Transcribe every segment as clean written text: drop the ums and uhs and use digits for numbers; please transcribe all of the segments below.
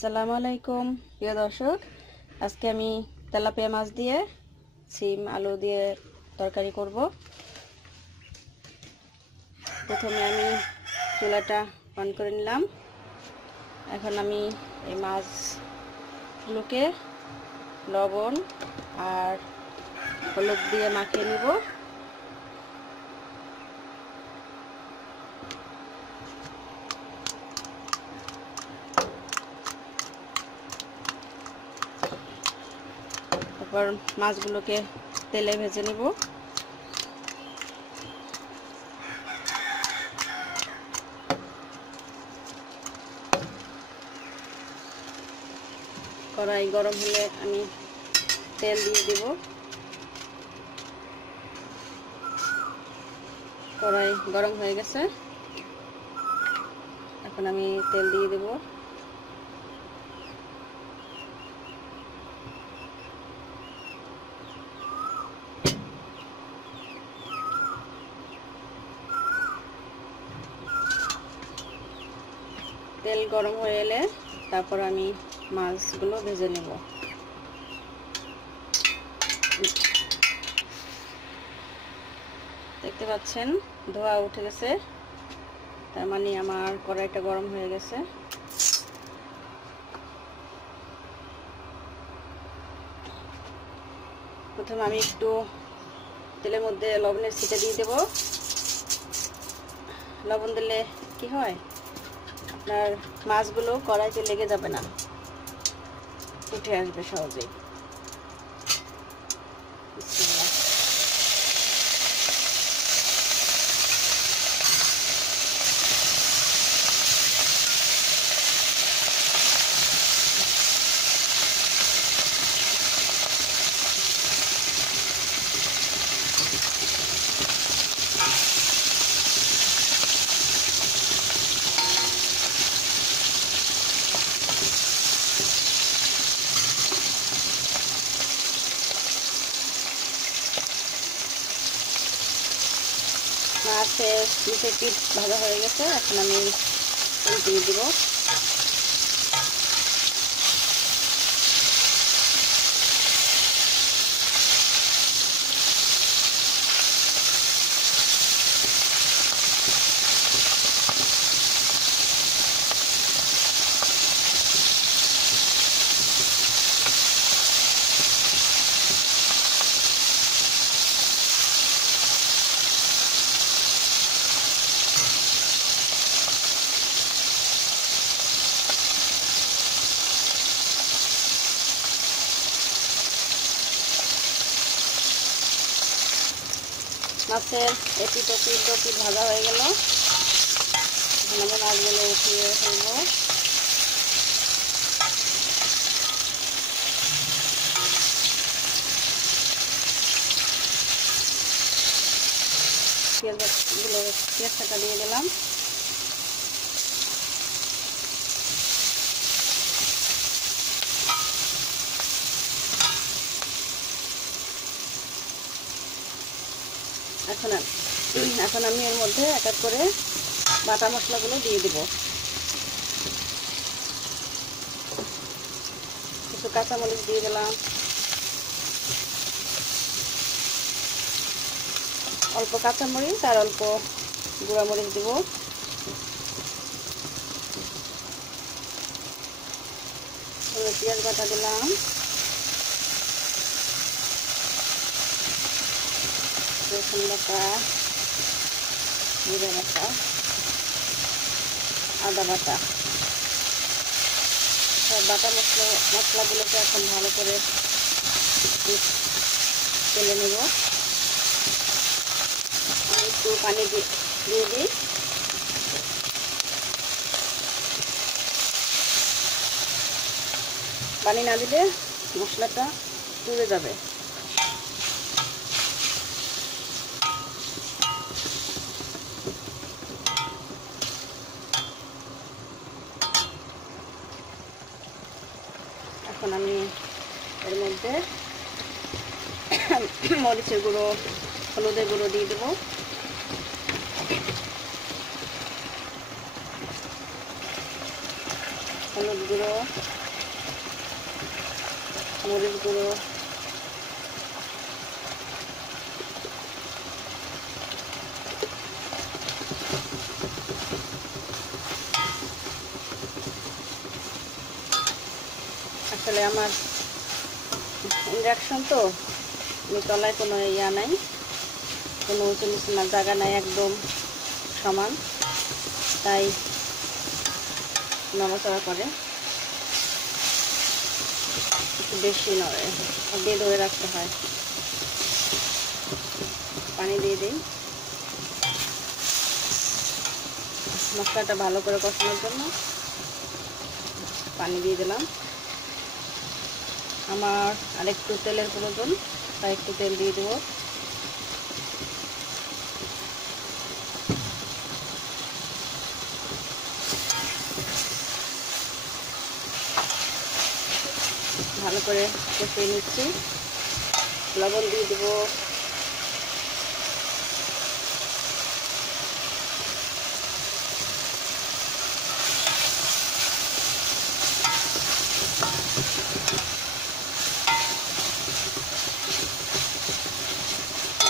আসসালামু আলাইকুম প্রিয় দর্শক, আজকে আমি তেলাপিয়া মাছ দিয়ে সিম আলু দিয়ে তরকারি করব। প্রথমে আমি চুলাটা অন করে নিলাম। এখন আমি এই মাছগুলোকে লবণ আর হলুদ দিয়ে মাখিয়ে নিব। তারপর মাছগুলোকে তেলে ভেজে নিব। কড়াই গরম হলে আমি তেল দিয়ে দিব। কড়াই গরম হয়ে গেছে, এখন আমি তেল দিয়ে দেব। তেল গরম হয়ে এলে তারপর আমি মাছগুলো ভেজে নেব। দেখতে পাচ্ছেন ধোঁয়া উঠে গেছে, তার মানে আমার কড়াইটা গরম হয়ে গেছে। প্রথমে আমি একটু তেলের মধ্যে লবণের ছিটা দিয়ে দেব। লবণ দিলে কি হয়, আপনার মাছগুলো কড়াইতে লেগে যাবে না, উঠে আসবে সহজেই। মাছের নিচের পিঠ ভাজা হয়ে গেছে, এখন আমি উল্টিয়ে দিব। মাছের এপিট ওপিট ভাজা হয়ে গেল, এখন আমি মাছগুলো উঠিয়ে ফেলবো। পেঁয়াজটা দিয়ে দিলাম। এখন আমি এর মধ্যে এক এক করে বাটা মশলাগুলো দিয়ে দিব। কিছু কাঁচামরিচ দিয়ে দিলাম, অল্প কাঁচামরিচ আর অল্প গুঁড়ামরিচ দিব। পেঁয়াজ বাটা দিলাম, রসুন বাটা, জিরা বাটা, আদা বাটা, সব বাটা মশলাগুলোকে এখন ভালো করে তেলে নেব। আমি একটু পানি দিয়ে দিই। পানি না দিলে মশলাটা পুড়ে যাবে। এখন আমি এর মধ্যে মরিচের গুঁড়ো, হলুদের গুঁড়ো দিয়ে দেবো। হলুদ গুঁড়ো, মরিচ গুঁড়ো, আসলে আমার ইন্ডাকশন তো, তলায় কোনো ইয়া নাই, কোনো উঁচু নিচু না, জায়গা নাই, একদম সমান, তাই নড়াচড়া করে, একটু বেশি নড়ে, দিয়ে ধরে রাখতে হয়। পানি দিয়ে দিই মশলাটা ভালো করে কষানোর জন্য। পানি দিয়ে দিলাম। আমার আরেকটু তেলের প্রয়োজন, তাই একটু তেল দিয়ে দেবো। ভালো করে কষিয়ে নিচ্ছি। লবণ দিয়ে দেবো,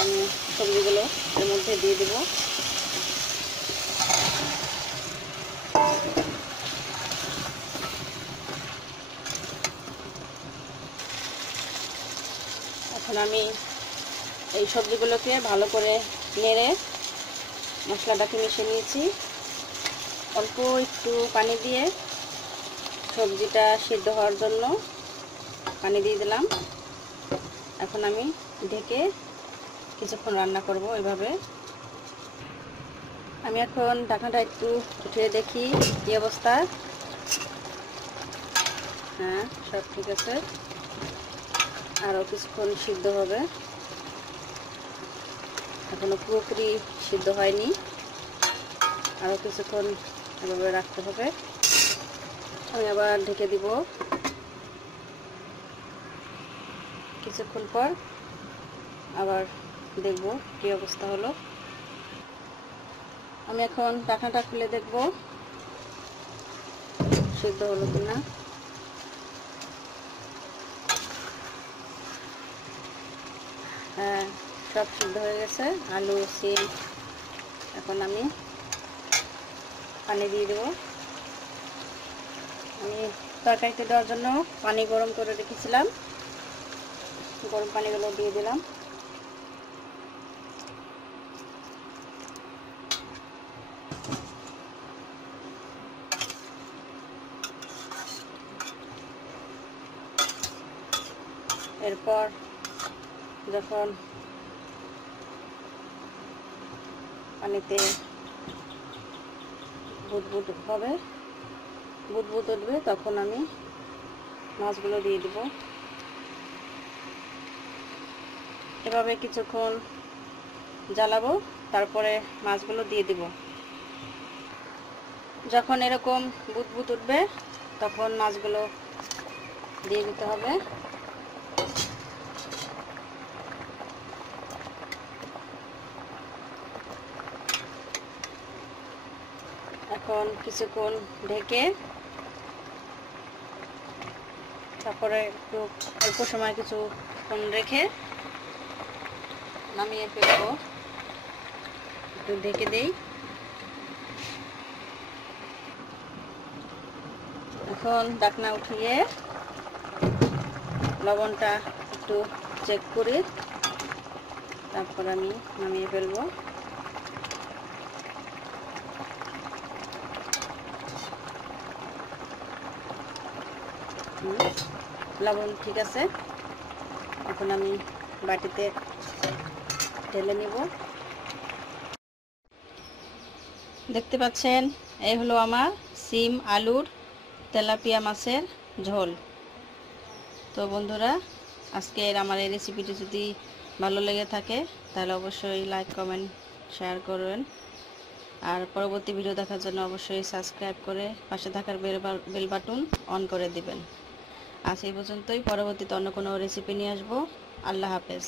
আমি সবজিগুলো এর মধ্যে দিয়ে দেবো। এখন আমি এই সবজিগুলোকে ভালো করে নেড়ে মশলাটাকে মিশিয়ে নিয়েছি। অল্প একটু পানি দিয়ে সবজিটা সিদ্ধ হওয়ার জন্য পানি দিয়ে দিলাম। এখন আমি ঢেকে কিছুক্ষণ রান্না করব এভাবে। আমি এখন ঢাকনাটা একটু উঠিয়ে দেখি কি অবস্থা। হ্যাঁ, সব ঠিক আছে, আরও কিছুক্ষণ সিদ্ধ হবে, এখনো পুরোপুরি সিদ্ধ হয়নি, আরও কিছুক্ষণ এভাবে রাখতে হবে। আমি আবার ঢেকে দিব। কিছুক্ষণ পর আবার দেখব কি অবস্থা হলো। আমি এখন ঢাকনাটা খুলে দেখব সিদ্ধ হলো কিনা। হ্যাঁ, সব সিদ্ধ হয়ে গেছে, আলু, সিম। এখন আমি পানি দিয়ে দেব। আমি তরকারিতে দেওয়ার জন্য পানি গরম করে রেখেছিলাম, গরম পানিগুলো দিয়ে দিলাম। এরপর যখন পানিতে বুদবুদ হবে, বুদবুদ উঠবে, তখন আমি মাছগুলো দিয়ে দিব। এভাবে কিছুক্ষণ জ্বালাবো, তারপরে মাছগুলো দিয়ে দিব। যখন এরকম বুদবুদ উঠবে তখন মাছগুলো দিয়ে দিতে হবে। এখন কিছুক্ষণ ঢেকে তারপরে একটু অল্প সময় কিছুক্ষণ রেখে নামিয়ে ফেলবো। একটু ঢেকে দেই। এখন ঢাকনা উঠিয়ে লবণটা একটু চেক করে তারপর আমি নামিয়ে ফেলবো। লবণ ঠিক আছে, এখন আমি বাটিতে ঢেলে নিব। দেখতে পাচ্ছেন, এই হলো আমার সিম আলুর তেলাপিয়া মাছের ঝোল। তো বন্ধুরা, আজকের আমার এই রেসিপিটি যদি ভালো লেগে থাকে তাহলে অবশ্যই লাইক, কমেন্ট, শেয়ার করবেন। আর পরবর্তী ভিডিও দেখার জন্য অবশ্যই সাবস্ক্রাইব করে পাশে থাকার বেল বাটন অন করে দিবেন। আজ এই পর্যন্তই, পরবর্তীতে অন্য কোনো রেসিপি নিয়ে আসবো। আল্লাহ হাফেজ।